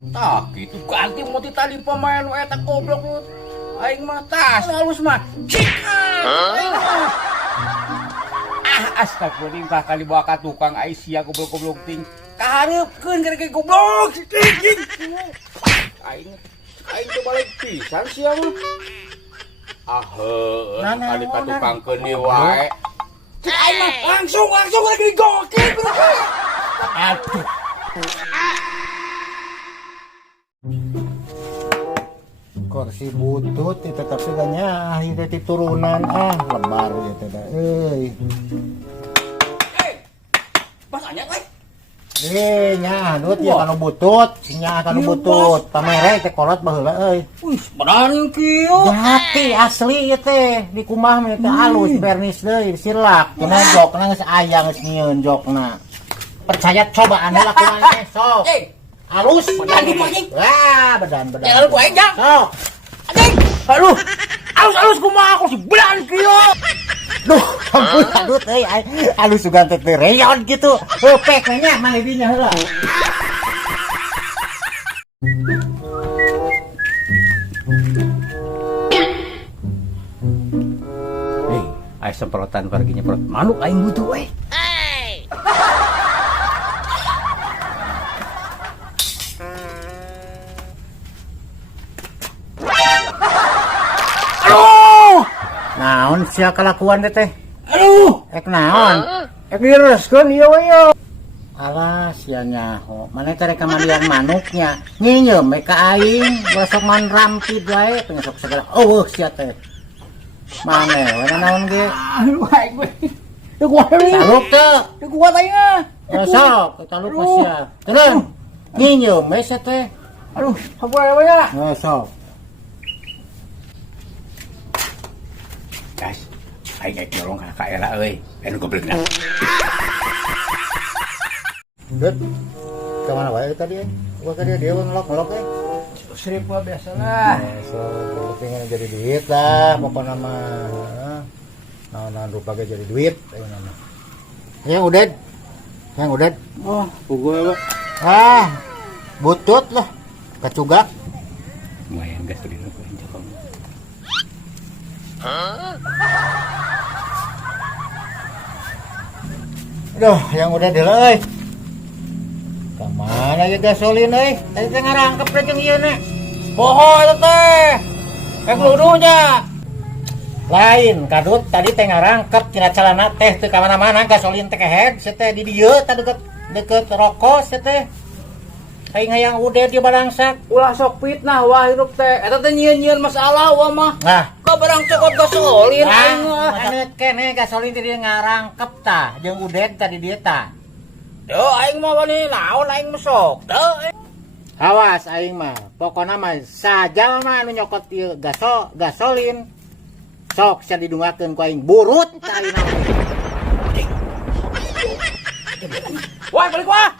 Tah gitu ganti mau tali pemain eta goblok lu. Aing mah tas halus mah. Cik. Aing mah. Astagfirullah kali bawa ka tukang Aisyah goblok-goblok ting. Kahareupeun gara goblok. Aing teh balik pisan sia mah. Heueuh kali ka tukang keuni wae. Cik aing mah langsung lagi gokil. Aduh. Kursi butut itu tapi gaknya akhirnya diturunan lebar gitu dah Masanya kan? nya dut ya kalau butut nya kalau butut pamere teh kolot baheula Wih, beneran kieu. jati asli ieu teh di kumah mah teh halus bernis deui silak cenah jokna geus aya geus nyieun jokna percaya coba anu lakukan teh sok halus Bedan di pojing. wah bedan Jangan gua enjang. sok Anjing. Aduh. Alus kumaha aku si bedan kieu. duh ampun aduh teh halus sugan teh reyon gitu heupeuk nya mah dinya heula Aing semprotan pergi nyemprot manuk aing butuh we. Aduh! naon sia kalakuan teh Aduh! ek naon Ek direskeun ieu we yo. alah sia nyaho mana teh rek kamalian manuknya nyieum we ka aing besok man rampid wae pengesok segala sia teh mane we naon ge Aduh aing we. Teu kuat we. saluk teh Teu kuat aing ah. sok kita lupa sia terus nyieum we sia teh Aduh, apa we ya? sok Guys, aing nyolong ka Ela euy. Anu goblokna. Dut, kemana wae tadi? Gua tadi dia ngelok Serip mah biasa lah. so pengen jadi duit lah, pokoknya mah. Nah, rupa ge jadi duit, ayo nama. Yang udah. Oh, puguh we. Butut lah, kacugak. Lumayan gas tadi aku injak. Aduh, yang udah deh, euy. Kemana ya gasolin, euy? Tadi teh ngarangkep teh jeung ieu nya. Poho eta teh. Ek ludunya. Lain, kadut tadi teh ngarangkep tina calana teh teu ka mana-mana gasolin teh kehead, sia teh di dieu teh deket rokok sia teh. Aing hayang udah di balangsak. Ulah sok fitnah wah hirup teh. Eta teh nyieun-nyieun masalah wah mah. Nah, Ka barang cokot gasolin aing mah. ane keneh gasolin teh dia ngarangkep tah jeung uded tadi dia tah. Teu aing mah wani naon aing mah sok. Teu. Awas aing mah, pokona mah sajal mah anu nyokot ieu gasolin. Sok sia didungakeun ku aing burut tah ayeuna. Wah, balik wah.